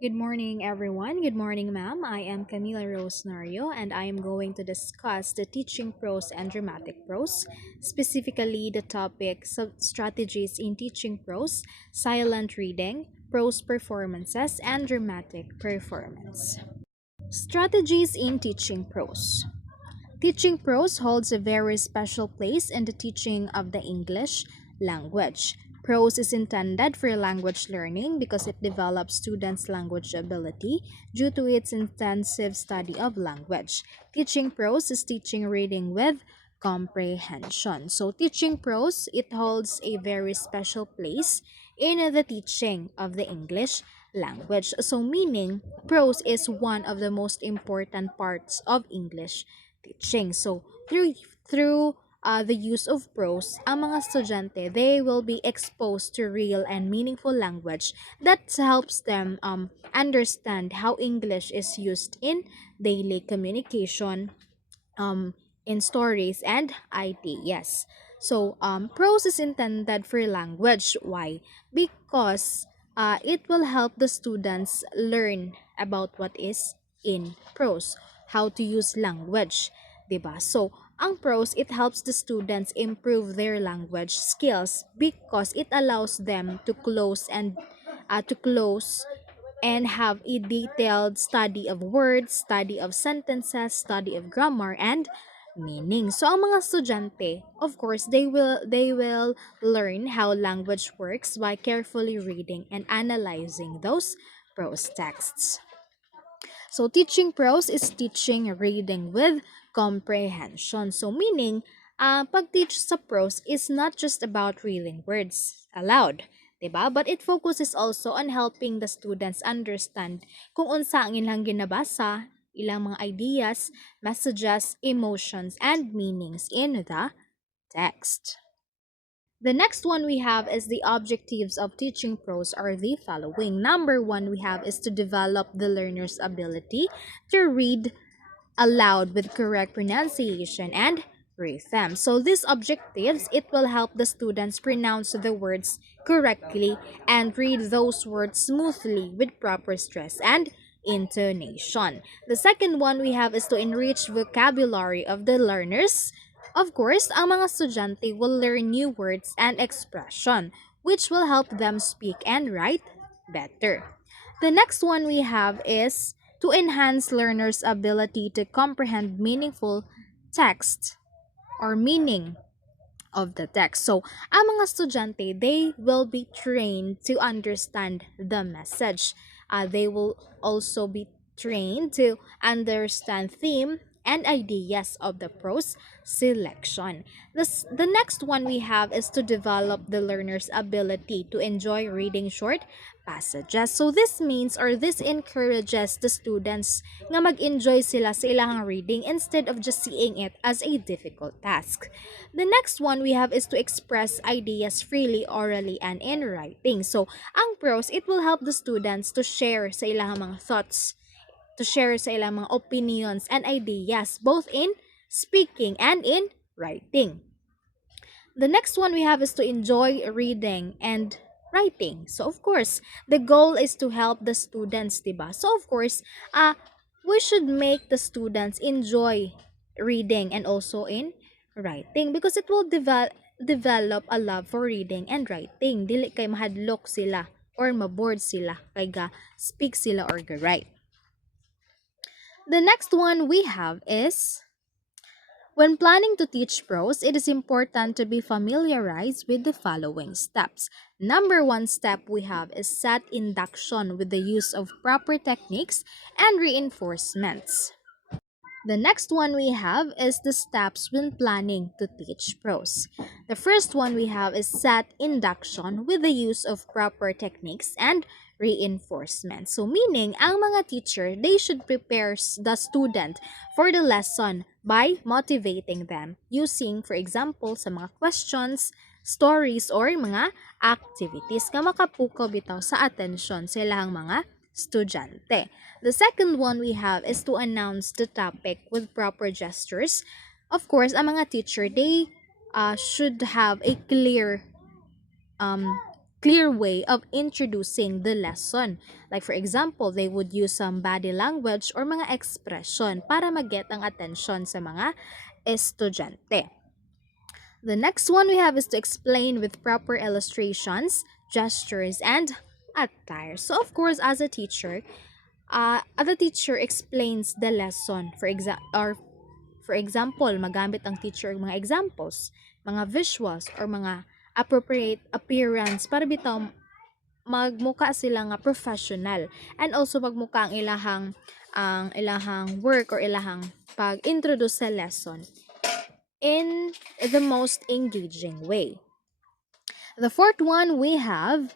Good morning, everyone. Good morning, ma'am. I am Camila Rosnario, and I am going to discuss the teaching prose and dramatic prose, specifically the topics of strategies in teaching prose, silent reading, prose performances, and dramatic performance. Strategies in teaching prose. Teaching prose holds a very special place in the teaching of the English language. Prose is intended for language learning because it develops students' language ability due to its intensive study of language. Teaching prose is teaching reading with comprehension. So teaching prose, it holds a very special place in the teaching of the English language. So meaning prose is one of the most important parts of English teaching. So through the use of prose, ang mga estudyante, they will be exposed to real and meaningful language that helps them understand how English is used in daily communication, um, in stories and IT. Yes. So prose is intended for language. Why? Because it will help the students learn about what is in prose, how to use language, 'di ba? So ang prose, it helps the students improve their language skills because it allows them to close and have a detailed study of words, study of sentences, study of grammar, and meaning. So ang mga estudyante, of course, they will learn how language works by carefully reading and analyzing those prose texts. So teaching prose is teaching reading with comprehension. So meaning, pag-teach sa prose is not just about reading words aloud, 'di ba? But it focuses also on helping the students understand kung unsa ang ilang ginabasa, ilang mga ideas, messages, emotions, and meanings in the text. The next one we have is the objectives of teaching prose are the following. Number one we have is to develop the learner's ability to read aloud with correct pronunciation and rhythm. So these objectives, it will help the students pronounce the words correctly and read those words smoothly with proper stress and intonation. The second one we have is to enrich vocabulary of the learners. Of course, ang mga estudyante will learn new words and expression, which will help them speak and write better. The next one we have is to enhance learners' ability to comprehend meaningful text or meaning of the text. So, ang mga estudyante, they will be trained to understand the message. They will also be trained to understand theme and ideas of the prose selection. The next one we have is to develop the learner's ability to enjoy reading short passages. So this means or this encourages the students nga mag-enjoy sila sa ilang reading instead of just seeing it as a difficult task. The next one we have is to express ideas freely, orally, and in writing. So, ang prose, it will help the students to share sa ilang mga thoughts, to share sa ilang mga opinions and ideas, both in speaking and in writing. The next one we have is to enjoy reading and writing. So, of course, the goal is to help the students, diba? So, of course, we should make the students enjoy reading and also in writing because it will develop a love for reading and writing. Dili kay mahadlok sila or maboard sila kay ga speak sila or ga write. The next one we have is when planning to teach prose, it is important to be familiarized with the following steps. Number one step we have is set induction with the use of proper techniques and reinforcements. The next one we have is the steps when planning to teach prose. The first one we have is set induction with the use of proper techniques and reinforcement. So meaning, ang mga teacher, they should prepare the student for the lesson by motivating them using, for example, sa mga questions, stories, or mga activities nga makapukaw bitaw sa atensyon sa ilang mga estudyante. The second one we have is to announce the topic with proper gestures. Of course, ang mga teacher, they should have a clear clear way of introducing the lesson. Like for example, they would use some body language or mga expression para mag-get ang attention sa mga estudyante. The next one we have is to explain with proper illustrations, gestures, and attire. So of course, as a teacher explains the lesson. For example, magamit ang teacher ng mga examples, mga visuals, or mga appropriate appearance para bitaw magmuka sila nga professional, and also magmuka ang ilahang work or ilahang pag-introduce sa lesson in the most engaging way. The fourth one we have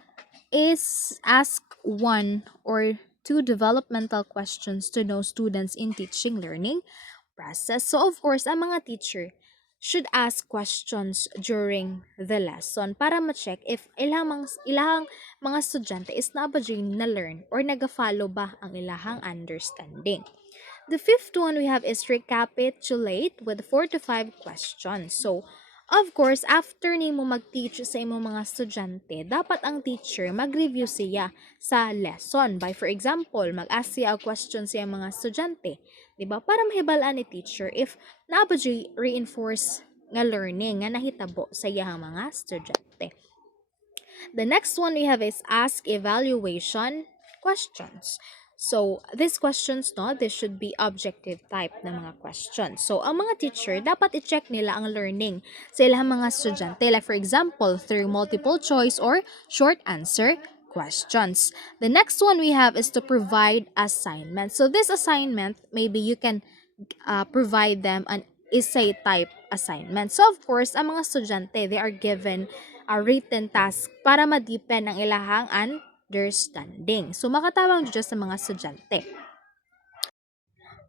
is ask one or two developmental questions to know students in teaching learning process. So of course, ang mga teacher should ask questions during the lesson para ma-check if ilahang mga estudyante is na ba na learn or naga-follow ba ang ilahang understanding. The fifth one we have is recapitulate with 4 to 5 questions. So, of course, after nimo mag-teach sa imong mga estudyante, dapat ang teacher mag-review siya sa lesson. By for example, mag-ask siya og question sa mga estudyante, 'di ba? Para mahibalaan ni teacher if naaba reinforce nga learning nga nahitabo sa iyang mga estudyante. The next one we have is ask evaluation questions. So, these questions, no, this should be objective type na mga questions. So, ang mga teacher, dapat i-check nila ang learning sa ilang mga estudyante. Like, for example, through multiple choice or short answer questions. The next one we have is to provide assignment. So, this assignment, maybe you can provide them an essay type assignment. So, of course, ang mga estudyante, they are given a written task para ma-deepen ang ilahang understanding. So, makatawag dyan sa mga estudyante.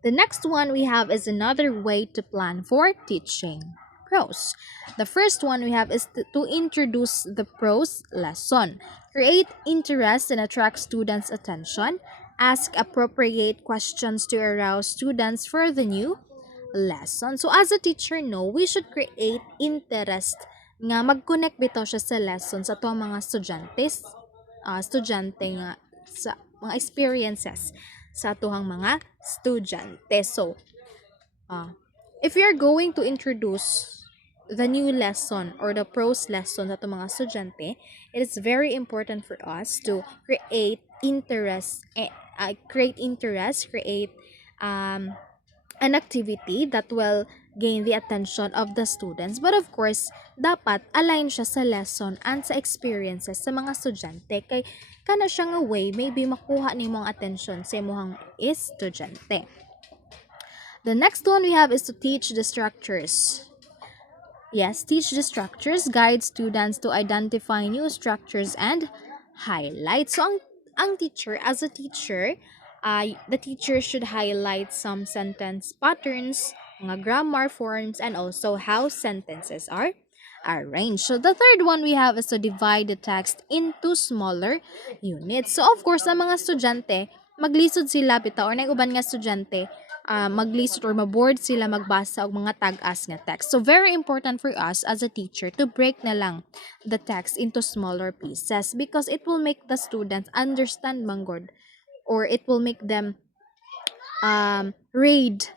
The next one we have is another way to plan for teaching prose. The first one we have is to introduce the prose lesson. Create interest and attract students' attention. Ask appropriate questions to arouse students for the new lesson. So, as a teacher, no, we should create interest nga mag-connect bitaw siya sa lesson sa itong mga estudyante nga sa mga experiences sa atuhang mga estudyante. So, if you're going to introduce the new lesson or the prose lesson sa itong mga estudyante, it is very important for us to create interest, create an activity that will gain the attention of the students. But of course, dapat align siya sa lesson and sa experiences sa mga estudyante. Kay kana siya nga way, maybe makuha ni mong attention sa imong estudyante. The next one we have is to teach the structures. Yes, teach the structures, guide students to identify new structures and highlight. So, ang teacher, as a teacher, the teacher should highlight some sentence patterns, mga grammar forms, and also how sentences are arranged. So, the third one we have is to divide the text into smaller units. So, of course, ang mga estudyante, maglisod sila bitaw or uban nga estudyante, maglisod or maboard sila magbasa og mga tag-as nga text. So, very important for us as a teacher to break na lang the text into smaller pieces because it will make the students understand manggod or it will make them read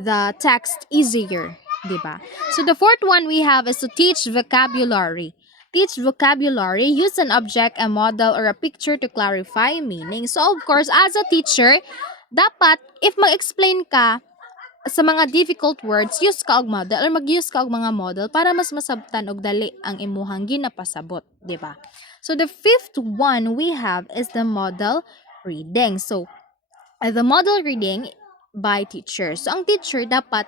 the text easier, diba? So the fourth one we have is to teach vocabulary. Teach vocabulary, use an object, a model, or a picture to clarify meaning. So of course, as a teacher, dapat if mag-explain ka sa mga difficult words, use ka og model or mag-use ka og mga model para mas masabtan og dali ang imuhang ginapasabot, diba? So the fifth one we have is the model reading. So, the model reading by teacher. So, ang teacher dapat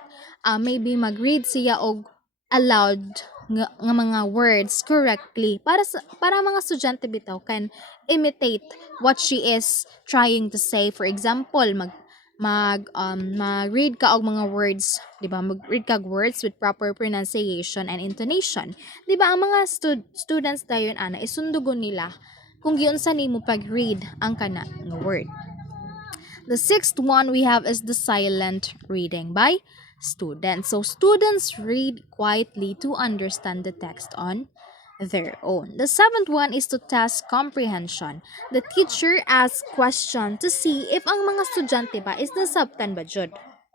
maybe mag-read siya og aloud nga mga words correctly para mga estudyante bitaw can imitate what she is trying to say. For example, mag-read ka og mga words, 'di ba? Mag-read ka og words with proper pronunciation and intonation. 'Di ba ang mga students dayon ana isundugon nila kung giunsa nimo pag-read ang kana nga word. The sixth one we have is the silent reading by students. So students read quietly to understand the text on their own. The seventh one is to test comprehension. The teacher asks question to see if ang mga estudyante ba is nasabtan ba jud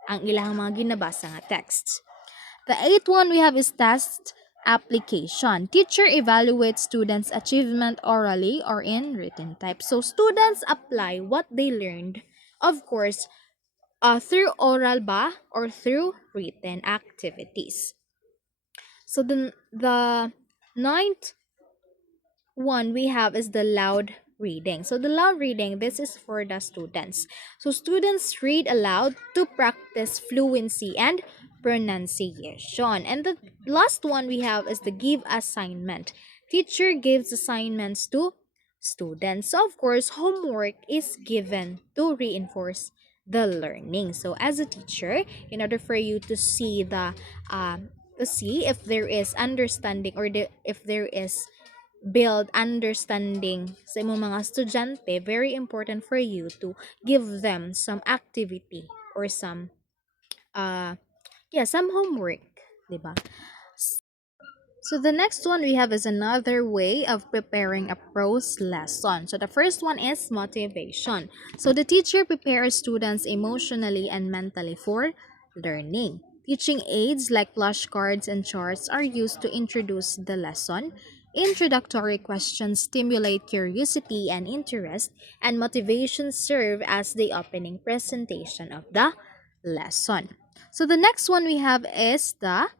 ang ilang mga ginabasa nga text. The eighth one we have is test application. Teacher evaluates students' achievement orally or in written type. So students apply what they learned, of course, through oral ba or through written activities. So the ninth one we have is the loud reading. So the loud reading, this is for the students. So students read aloud to practice fluency and pronunciation. And the last one we have is the give assignment. Teacher gives assignments to students. So of course, homework is given to reinforce the learning. So as a teacher, in order for you to see if there is understanding or if there is build understanding sa imong mga estudyante, very important for you to give them some activity or some some homework, 'di ba? So the next one we have is another way of preparing a prose lesson. So the first one is motivation. So the teacher prepares students emotionally and mentally for learning. Teaching aids like flashcards and charts are used to introduce the lesson. Introductory questions stimulate curiosity and interest, and motivation serve as the opening presentation of the lesson. So the next one we have is the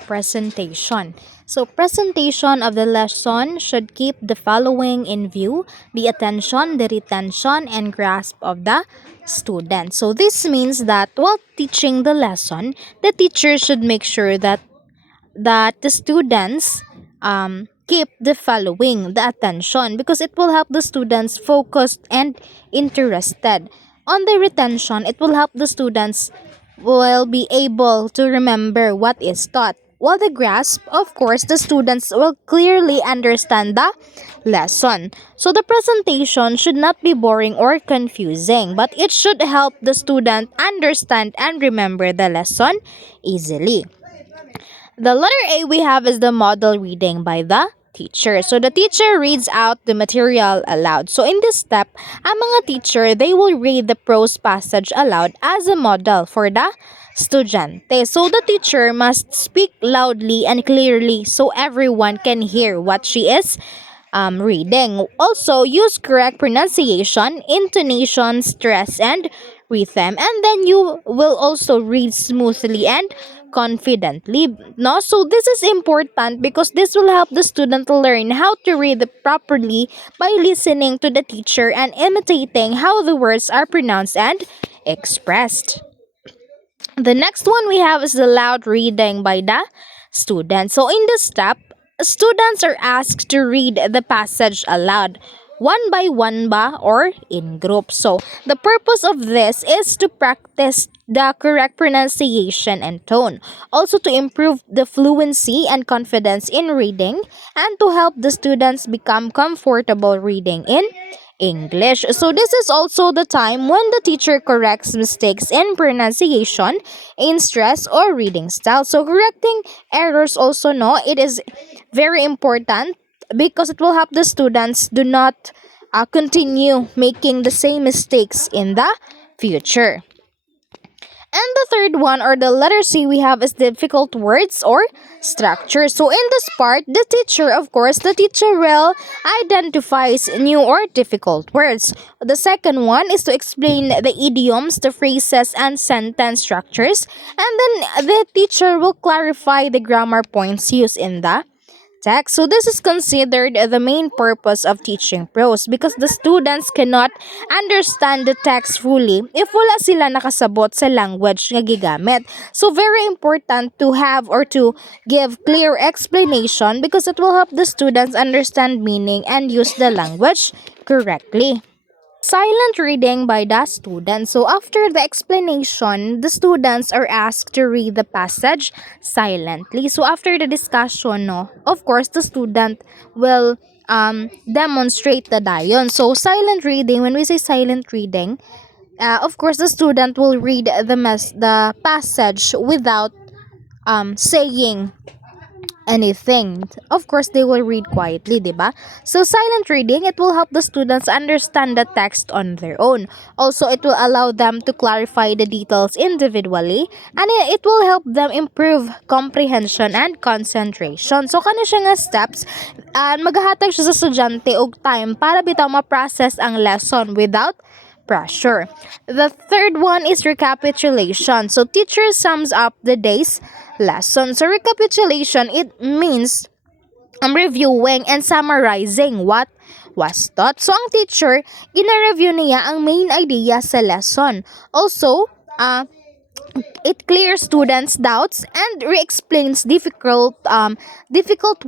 presentation. So presentation of the lesson should keep the following in view: the attention, the retention, and grasp of the student. So this means that while teaching the lesson, the teacher should make sure that the students keep the following, the attention, because it will help the students focused and interested. On the retention, it will help the students will be able to remember what is taught. While the grasp, of course, the students will clearly understand the lesson. So the presentation should not be boring or confusing, but it should help the student understand and remember the lesson easily. The letter A we have is the model reading by the teacher. So the teacher reads out the material aloud. So in this step, ang mga teacher, they will read the prose passage aloud as a model for the estudyante. So the teacher must speak loudly and clearly so everyone can hear what she is reading. Also, use correct pronunciation, intonation, stress, and rhythm. And then you will also read smoothly and confidently. No? So this is important because this will help the student learn how to read properly by listening to the teacher and imitating how the words are pronounced and expressed. The next one we have is the loud reading by the student. So in this step, students are asked to read the passage aloud, one by one ba or in groups. So the purpose of this is to practice the correct pronunciation and tone, also to improve the fluency and confidence in reading, and to help the students become comfortable reading in English. So this is also the time when the teacher corrects mistakes in pronunciation, in stress, or reading style. So correcting errors also, no, it is very important because it will help the students do not continue making the same mistakes in the future. And the third one, or the letter C we have, is difficult words or structure. So in this part, the teacher, of course, the teacher will identifies new or difficult words. The second one is to explain the idioms, the phrases, and sentence structures. And then the teacher will clarify the grammar points used in the text. So this is considered the main purpose of teaching prose because the students cannot understand the text fully if wala sila nakasabot sa language nga gigamit. So very important to have or to give clear explanation because it will help the students understand meaning and use the language correctly. Silent reading by the students. So after the explanation, the students are asked to read the passage silently. So after the discussion, no, of course, the student will demonstrate the dayon. So silent reading, when we say silent reading, of course, the student will read the passage without saying anything. Of course, they will read quietly, diba? So, silent reading, it will help the students understand the text on their own. Also, it will allow them to clarify the details individually, and it will help them improve comprehension and concentration. So, kani siya nga steps, and maghahatag siya sa estudyante og time para bitaw ma-process ang lesson without pressure. The third one is recapitulation. So teacher sums up the day's lesson. So recapitulation, it means reviewing and summarizing what was taught. So ang teacher, gina-review niya ang main idea sa lesson. Also, it clears students' doubts and re-explains difficult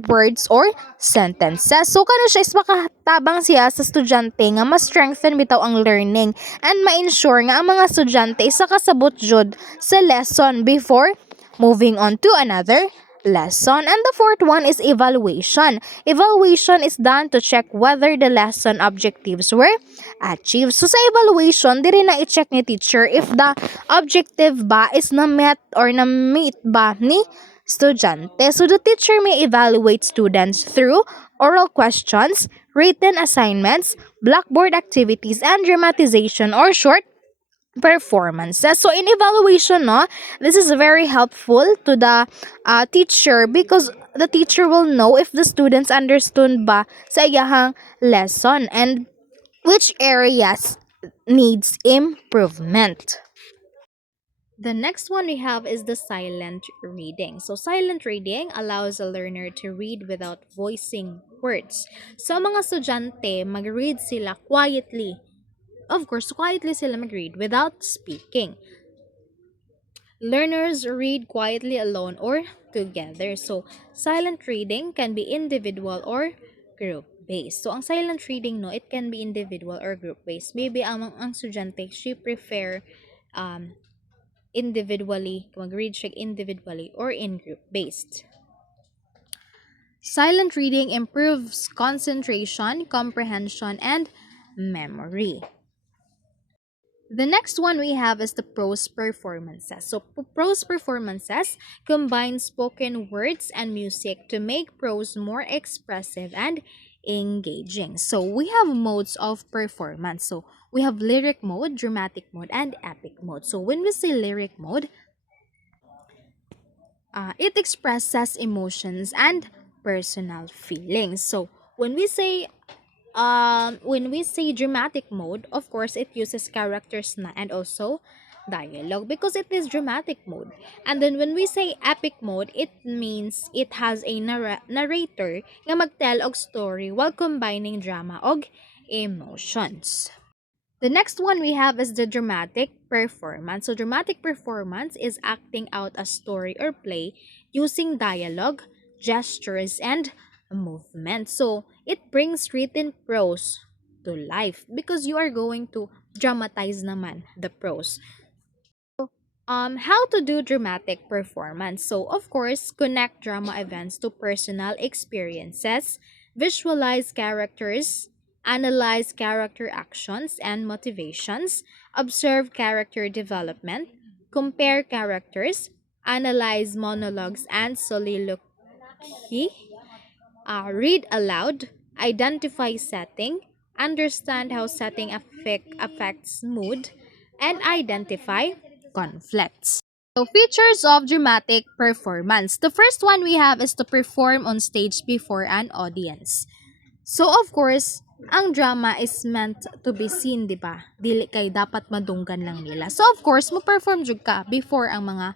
words or sentences. So kana siya is makatabang siya sa estudyante nga ma-strengthen bitaw ang learning and ma-ensure nga ang mga estudyante isa kasabot jud sa lesson before moving on to another lesson. And the fourth one is evaluation. Evaluation is done to check whether the lesson objectives were achieved. So sa evaluation, diri na i-check ni teacher if the objective ba is na-met or na-meet ba ni estudyante. So the teacher may evaluate students through oral questions, written assignments, blackboard activities, and dramatization or short performances. So in evaluation, no, this is very helpful to the teacher because the teacher will know if the students understood ba sa iyahang lesson and which areas needs improvement. The next one we have is the silent reading. So silent reading allows a learner to read without voicing words. So mga estudyante, mag-read sila quietly. Of course, quietly sila mag-read without speaking. Learners read quietly alone or together. So, silent reading can be individual or group-based. So, ang silent reading, no, it can be individual or group-based. Maybe ang estudyante, she prefer individually, mag-read siya individually or in group-based. Silent reading improves concentration, comprehension, and memory. The next one we have is the prose performances. So prose performances combine spoken words and music to make prose more expressive and engaging. So we have modes of performance. So we have lyric mode, dramatic mode, and epic mode. So when we say lyric mode, it expresses emotions and personal feelings. So when we say dramatic mode, of course, it uses characters na and also dialogue because it is dramatic mode. And then when we say epic mode, it means it has a narrator nga magtell og story while combining drama og emotions. The next one we have is the dramatic performance. So dramatic performance is acting out a story or play using dialogue, gestures, and movement. So it brings written prose to life because you are going to dramatize naman the prose. How to do dramatic performance. So, of course, connect drama events to personal experiences, visualize characters, analyze character actions and motivations, observe character development, compare characters, analyze monologues and soliloquy, read aloud, identify setting, understand how setting affects mood, and identify conflicts. So, features of dramatic performance. The first one we have is to perform on stage before an audience. So, of course, ang drama is meant to be seen, di ba? Dili kay dapat madunggan lang nila. So, of course, mo-perform jud ka before ang mga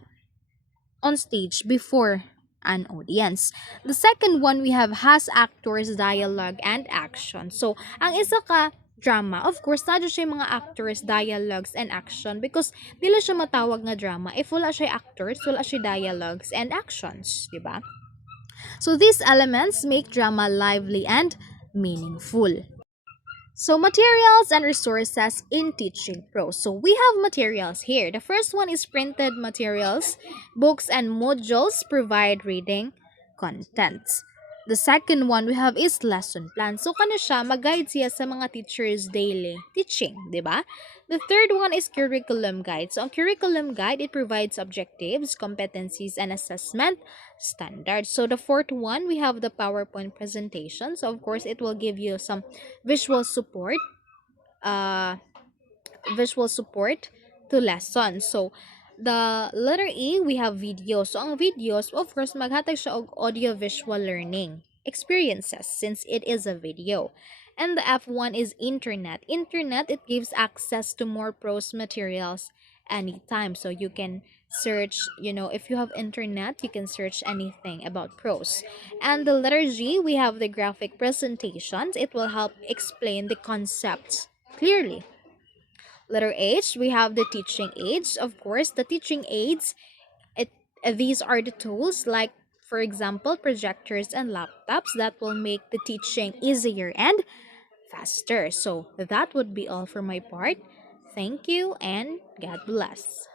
on stage before an audience. The second one we have has actors, dialogue, and action. So, ang isa ka drama, of course, na siya mga actors, dialogues, and action because dili siya matawag nga drama if wala siya actors, wala siya dialogues, and actions, di ba? So, these elements make drama lively and meaningful. So, materials and resources in teaching prose. So, we have materials here. The first one is printed materials. Books and modules provide reading contents. The second one we have is lesson plan. So kano siya mag-guide siya sa mga teachers daily teaching, 'di ba? The third one is curriculum guide. So ang curriculum guide it provides objectives, competencies and assessment standards. So the fourth one we have the PowerPoint presentation. So of course it will give you some visual support uh visual support to lessons. So, the letter E, we have videos. So, ang videos, of course, maghatag siya og audio-visual learning experiences since it is a video. And the F1 is internet. Internet, it gives access to more prose materials anytime. So, you can search, if you have internet, you can search anything about prose. And the letter G, we have the graphic presentations. It will help explain the concepts clearly. Letter H, we have the teaching aids. Of course, the teaching aids, it these are the tools like for example projectors and laptops that will make the teaching easier and faster. So that would be all for my part. Thank you and God bless.